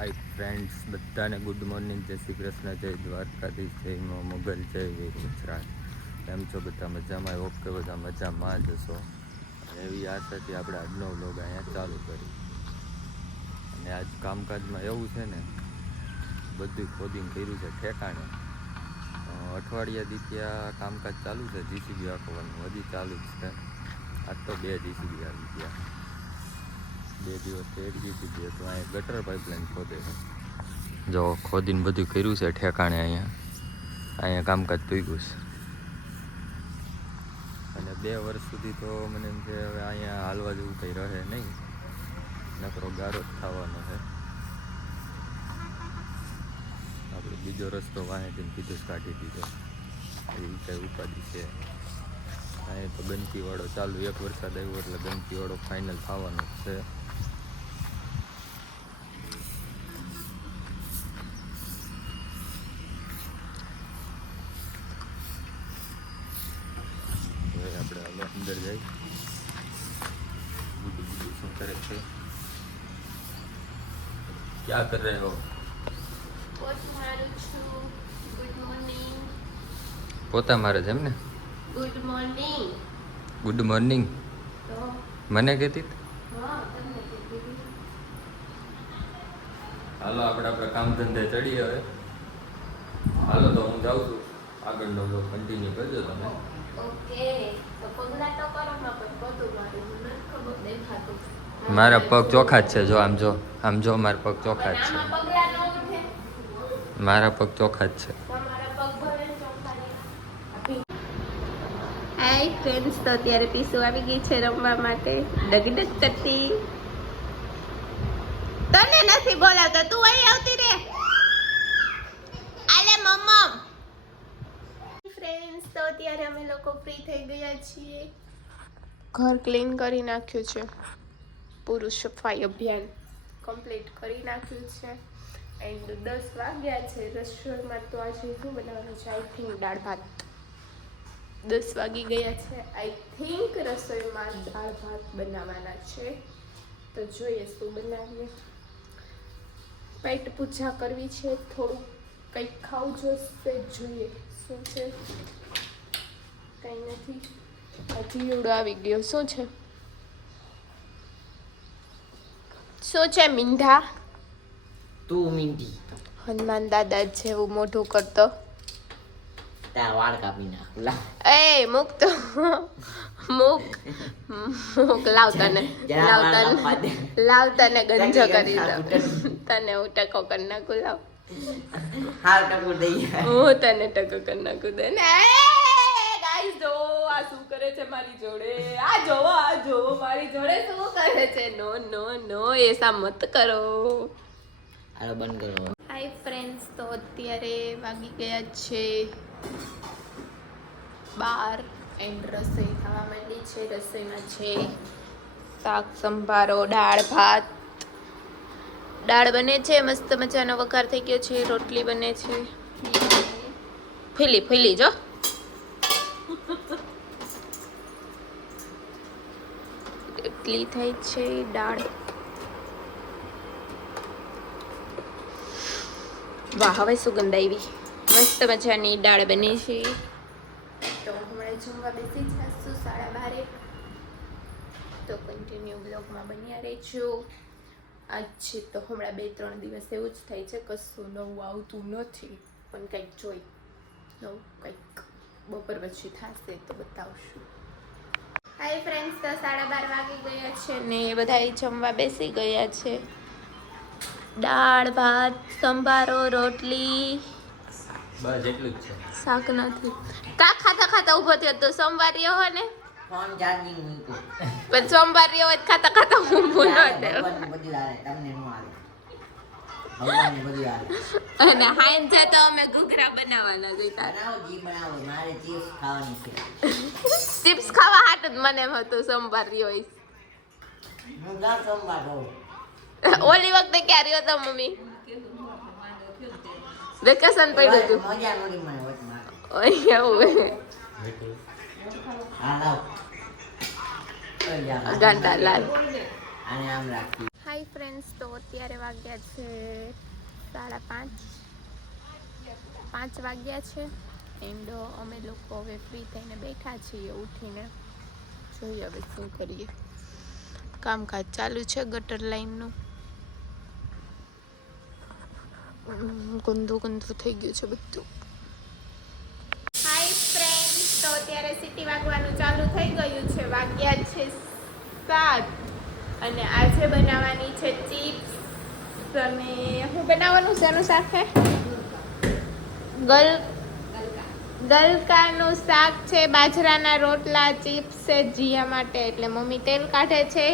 Hi friends, બધાને good morning. જય શ્રી કૃષ્ણ, જય દ્વારકાધીશ, જય મોગલ, જય વીર ગુજરાત. કેમ છો બધા? મજામાં? ઓકે, બધા મજામાં જ હશો. અને એવી આશાથી આપણે આજનો વ્લોગ અહીંયા ચાલુ કરી. અને આજ કામકાજમાં એવું છે ને, બધું ખોદીને કર્યું છે ઠેકાણે. અઠવાડિયા ત્યાં કામકાજ ચાલુ છે. જીસીબી આખવાનું હજી ચાલુ જ છે. આજ તો 2 જીસીબી આવી ગયા. 2 દિવસથી 1 જીસીબી હતું. અહીંયા ગટર પાઇપલાઇન ખોદે છે. જો ખોદીને બધું કર્યું છે ઠેકાણે. અહીંયા કામકાજ પૂગ્યું છે. અને 2 વર્ષ સુધી તો મને એમ છે હવે અહીંયા હાલવા જેવું કંઈ રહે નહીં, નકરો ગારો જ થવાનો છે. આપણે બીજો રસ્તો વાંહેથી કીધું જ કાઢી દીધો. એવી કંઈ ઉપાધિ છે. અહીંયા તો ગંદકીવાળો ચાલુ. 1 વરસાદ આવ્યો એટલે ગંદકીવાળો ફાઇનલ થવાનો જ છે. આપણે હવે અંદર જઈ બીજું શું કરે છે? ક્યાં કર રહે હો? પોતા મારે છે એમ ને? Good morning. ગુડ મોર્નિંગ મને કહેતી? હાલો આપણે કામ ધંધે ચડીએ હવે. હાલો તો હું જાઉં છું. આગળનો બ્લોગ કન્ટિન્યુ કરજો તમે. ઓકે, તો પગલા તો કરો માં પણ બધું મારું મને ખબર દેખાતું. મારા પગ ચોખ્ખા જ છે. જો આમ જો, આમ જો, મારા પગ ચોખ્ખા જ છે. આમાં પગલા ન ઉઠે. મારા પગ ચોખ્ખા જ છે. તમારા પગ ભરે ચોખ્ખા ને. હાય ફ્રેન્ડ્સ, તો અત્યારે પીસુ આવી ગઈ છે રમવા માટે. ડગડગ કરતી. તને નથી બોલાવતો, તું અહીં આવતી રે. આલે મમ્મમ. ફ્રેન્ડ્સ, તો અત્યારે અમે લોકો ફ્રી થઈ ગયા છીએ. ઘર ક્લીન કરી નાખ્યું છે. પૂરું સફાઈ અભિયાન કમ્પ્લીટ કરી નાખ્યું છે. એન્ડ 10 વાગ્યા છે. રસોઈમાં તો આજે શું બનાવવાનું છે? આઈ થિંક દાળ ભાત. 10 વાગી ગયા છે. આઈ થિંક રસોઈમાં દાળ ભાત બનાવવાના છે. તો જોઈએ શું બનાવીએ. પેટ પૂજા કરવી છે. થોડું કંઈક ખાવું જોઈશે. જોઈએ શું છે. કંઈ નથી. આ જીવડો આવી ગયો. શું છે? શું છે મીંઢા? તું મીંઢી હનુમાન દાદા જેવું મોઢું કરતો. તારા વાળ કાપી નાખ. લા એ મૂક તો. મૂક. લાવ તને ગંજો કરી દઉં. તને હું ટકો કરી નાખું. લાવ હાલ ટકુ દઈ. હું તને ટકો કરી નાખું. દે ને. ગાઈસ જો આ શું કરે છે મારી જોડે. આ જોવો મારી જોડે શું કરે છે. નો નો નો, એસા મત કરો. હાલો બંધ કરો. હાય ફ્રેન્ડ્સ, તો અત્યારે વાગી ગયા છે 12 એન્ડ રસોઈ થવા માંડી છે. રસોઈમાં છે શાક સંભારો, દાળ ભાત. દાળ બને છે, મસ્ત મજાનો વઘાર થઈ ગયો છે. રોટલી બને છે. ફીલી જો. રોટલી થઈ છે. દાળ. વાહ, હવે સુગંધ આવી. મસ્ત મજાની દાળ બની છે. તો હમણાં જમવા બેસી જશું 12:30. તો કન્ટિન્યુ બ્લોગમાં બન્યા રહેજો. આજ છે તો હમણાં 2-3 દિવસ એવું જ થાય છે, કશું નવું આવતું નથી. પણ કંઈક જોઈ નવું કંઈક બપોર પછી થશે તો બતાવશું. હાય ફ્રેન્ડ્સ, તો 12:30 વાગી ગયા છે ને બધા જમવા બેસી ગયા છે. દાળ ભાત, સંભારો, રોટલી, બસ એટલું જ છે. શાક નથી. કા ખાતા ઊભો થયો તો સોમવાર રહ્યો હો ને. ફોન ચાર્જિંગ મૂકો. પણ સોમવાર રહ્યો હોય ખાતા ઊભો ન થયો. ભગવાનને બધું આવે, તમને નો આવે. ભગવાનને બધું આવે. અને હાંજે તો અમે ઘૂઘરા બનાવવાના છે. બનાવો જી બનાવો. મારે ચીપ્સ ખાવાની છે. ચિપ્સ ખાવા હાટું જ મને એમ હતું સોમવાર રહ્યો હોય. હું ગા સોમવાર હોઉં. ઓલી વખતે ક્યાં રહ્યો તો મમ્મી? વેકેશન પડ્યું હતું. મજા નોડી મને વચમાં. ઓય એવું. હા લાવ. ગાંડા લાલ. આને આમ રાખી. હાય ફ્રેન્ડ્સ, તો અત્યારે વાગ્યા છે 5:30. 5 વાગ્યા છે એન્ડ અમે લોકો હવે ફ્રી થઈને બેઠા છીએ ઉઠીને. જોઈએ હવે શું કરીએ. કામકાજ ચાલુ છે ગટર લાઈનનું. ગંદુ થઈ ગયું છે બધું. હાય ફ્રેન્ડ્સ, તો અત્યારે સિટી વાગવાનું ચાલુ થઈ ગયું છે. વાગ્યા છે 7 અને આજે બનાવવાની છે ચિપ્સ. અને શું બનાવવાનું છે એનું સાથે? ગલકાનું શાક છે, બાજરાના રોટલા, ચિપ્સ છે જીયા માટે, એટલે મમ્મી તેલ કાઢે છે.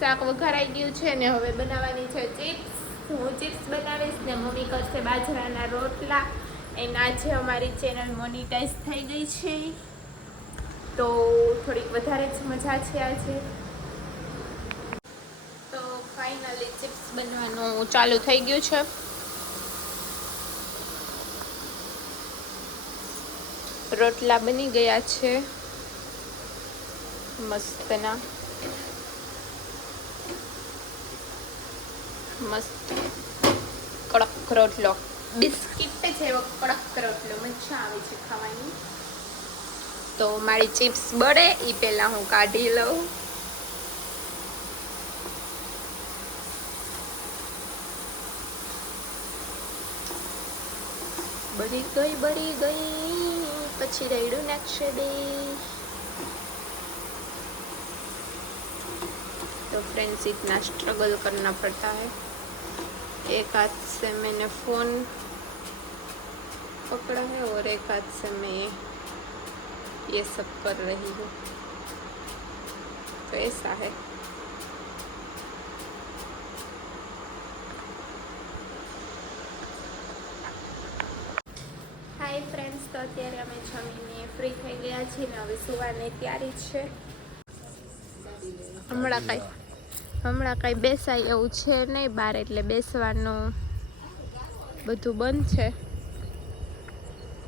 શાક વઘારાઈ ગયું છે ને હવે બનાવવાની છે ચિપ્સ. હું ચિપ્સ બનાવીશ ને મમ્મી કરશે બાજરાના રોટલા. એન્ડ આજે અમારી ચેનલ મોનિટાઈઝ થઈ ગઈ છે, તો થોડીક વધારે જ મજા છે આજે. તો ફાઇનલી ચિપ્સ બનવાનું ચાલુ થઈ ગયું છે. રોટલા બની ગયા છે મસ્તના. મસ્ત કડક રોટલો, બિસ્કિટ જેવો કડક રોટલો, મજા આવે છે ખાવાની. તો મારી ચિપ્સ બળે એ પહેલા હું કાઢી લઉં. બળી ગઈ પછી રેડું નાખશે દે. तो फ्रेंड्स इतना स्ट्रगल करना पड़ता है. एक हाथ से मैंने फ़ोन पकड़ा है और एक हाथ से मैं ये सब कर रही हूँ, तो ऐसा है. हाय फ्रेंड्स, तो અત્યારે અમે જમીને ફ્રી થઈ ગયા છીએ ને હવે સુવાની તૈયારી છે. હમણાં કાંઈ બેસાય એવું છે નહીં બહાર, એટલે બેસવાનું બધું બંધ છે.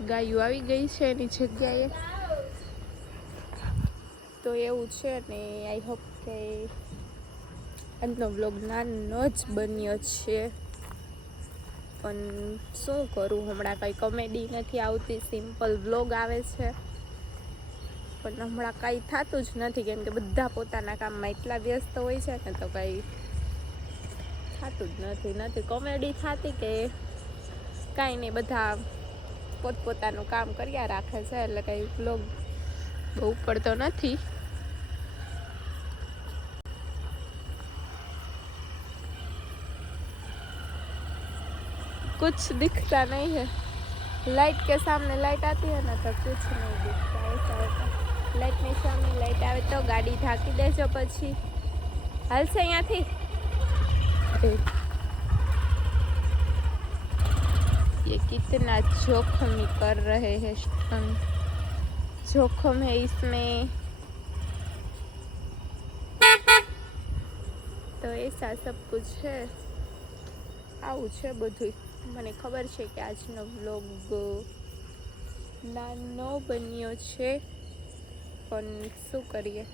ગાયું આવી ગઈ છે એની જગ્યાએ, તો એવું છે ને. આઈ હોપ કે આજનો વ્લોગ નાનો જ બન્યો છે, પણ શું કરું, હમણાં કંઈ કોમેડી નથી આવતી, સિમ્પલ વ્લોગ આવે છે. પણ હમણાં કાંઈ થતું જ નથી, કેમ કે બધા પોતાના કામમાં એટલા વ્યસ્ત હોય છે ને, તો કંઈ થતું જ નથી કોમેડી થતી કે કાંઈ નહીં. બધા પોતપોતાનું કામ કર્યા રાખે છે, એટલે કંઈ વ્લોગ બહુ પડતો નથી. कुछ दिखता नहीं है. लाइट के सामने लाइट आती है ना, तो कुछ नहीं दिखता. ऐसा होता. लाइट ની સામે લાइट આવે તો ગાડી ઢાંકી દેજો, પછી હાલશે અહીંયાથી. ये कितना जोखमी कर रहे हैं स्टंट. जोखम है इसमें, तो ऐसा सब कुछ है. આવું છે બધું. મને ખબર છે કે આજનો વ્લોગ નાનો બન્યો છે, પણ શું કરીએ,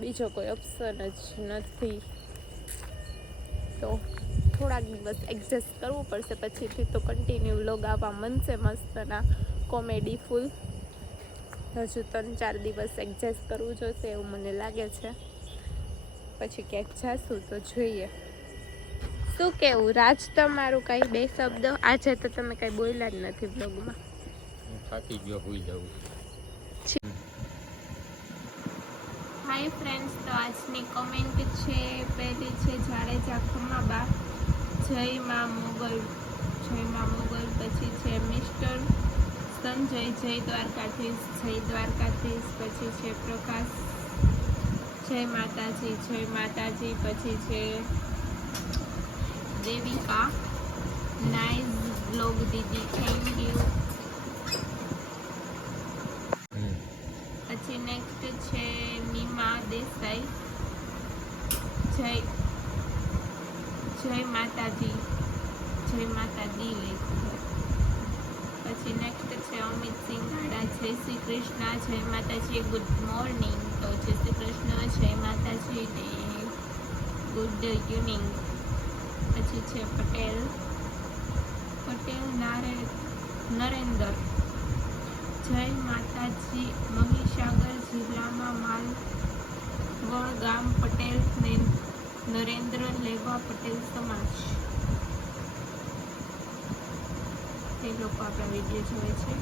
બીજો કોઈ ઓપ્શન જ નથી. તો થોડાક દિવસ એડજસ્ટ કરવું પડશે, પછીથી તો કન્ટિન્યુ વ્લોગ આવવા મનશે મસ્તના કોમેડી ફૂલ. હજુ 3-4 દિવસ એડજસ્ટ કરવું જોઈશે એવું મને લાગે છે. પછી ક્યાંક જાશું તો જોઈએ. શું કેવું રાજ તમારું? કાંઈ 2 શબ્દ. આજે તો તમે કાંઈ બોલ્યા જ નથી બ્લોગમાં. થાકી ગયો, હોઈ જવું. હાય ફ્રેન્ડ્સ, તો આજની કમેન્ટ છે, પહેલી છે જાડેજા ખમાબા, જય માં મોગલ. પછી છે મિસ્ટર સંજય, જય દ્વારકાધીશ. પછી છે પ્રકાશ, જય માતાજી. પછી છે Devika, nice blog Didi, thank you. પછી નેક્સ્ટ છે મીમા દેસાઈ, જય માતાજી લખ્યું. પછી નેક્સ્ટ છે અમિત સિંગાડા, જય શ્રી કૃષ્ણ, જય માતાજી, ગુડ મોર્નિંગ. તો જય શ્રી કૃષ્ણ, જય માતાજી. Good evening. પછી છે પટેલ નરેન્દ્ર. જય માતાજી. મહીસાગર જિલ્લામાં માલવણ ગામ પટેલ નરેન્દ્ર લેવા પટેલ સમાજ. તે લોકો આપણા વિડીયો જોવે છે.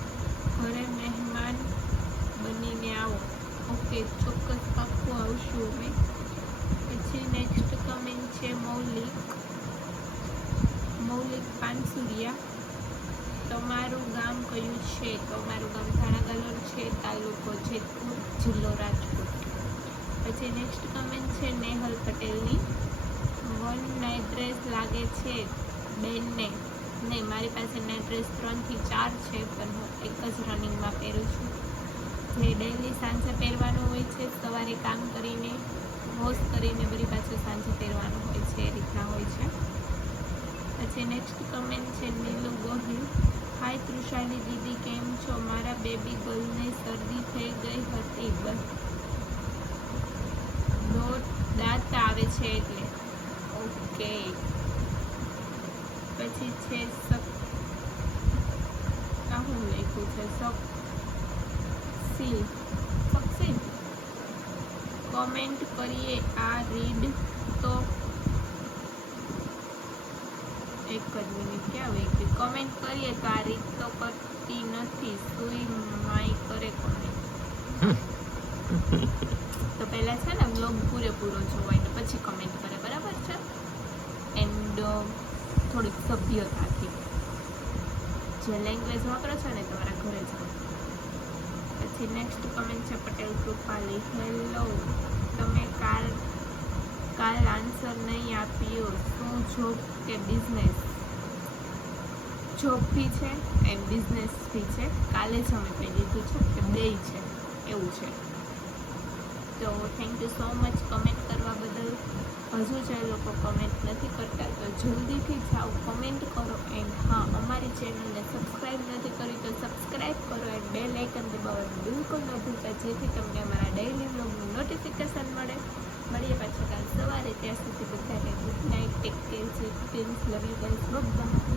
ઘરે મહેમાન બનીને આવો. ઓકે, ચોક્કસ પાક્કું આવશું અમે. પછી નેક્સ્ટ કમેન્ટ છે મૌલિક પાનસુરિયા. તમારું ગામ કયું છે? તો અમારું ગામ થાણાગલોર છે, તાલુકો જેતપુર, જિલ્લો રાજકોટ. પછી નેક્સ્ટ કમેન્ટ છે નેહલ પટેલની. વન નાઇટ ડ્રેસ લાગે છે બેનને. નહીં, મારી પાસે નાઇટ ડ્રેસ 3 થી 4 છે, પણ હું એક જ રનિંગમાં પહેરું છું, જે ડેઈલી સાંજે પહેરવાનું હોય છે. સવારે કામ કરીને વોશ કરીને વળી પાછું સાંજે પહેરવાનું હોય છે, એ રીતના હોય છે. પછી નેક્સ્ટ કમેન્ટ છે નીલુ ગોહિલ. હાય તૃષાલી દીદી, કેમ છો? મારા બેબી ગર્લને શરદી થઈ ગઈ હતી, દાંત આવે છે એટલે. ઓકે. પછી છે શું લખ્યું છે? સક્સીલ. કોમેન્ટ કરીએ આ રીડ તો. એક જ મિનિટ, ક્યાં વહી ગઈ? કોમેન્ટ કરીએ તો આ રીડ તો કરતી નથી. સુઈ માય કરે કોમેન્ટ. તો પહેલાં છે ને બ્લોગ પૂરેપૂરો જોવાય ને પછી કમેન્ટ કરે, બરાબર છે? એન્ડ થોડીક સભ્યતાથી જે લેંગ્વેજ વાપરો છો ને તમારા ઘરે જાઓ. પછી નેક્સ્ટ કમેન્ટ છે પટેલ કૃપાલી. હેલો, તમે કાલ આન્સર નહીં આપ્યો. શું જોબ કે બિઝનેસ? જોબ બી છે એન્ડ બિઝનેસ બી છે. કાલે જ અમે કહી દીધું છે કે બેય છે, એવું છે. તો thank you so much comment કરવા બદલ. હજુ જે લોકો કમેન્ટ નથી કરતા તો જલ્દીથી જાઓ, કમેન્ટ કરો. એન્ડ હા, અમારી ચેનલને સબસ્ક્રાઈબ નથી કરી તો સબસ્ક્રાઈબ કરો એન્ડ બેલ આઇકન દબાવવાનું બિલકુલ ન ભૂલતા, જેથી તમને અમારા ડેઈલી બ્લોગનું નોટિફિકેશન મળે. મળીએ પાછા કાલ સવારે. ત્યાં સુધી બધાને good night. Take care. Love you guys. By.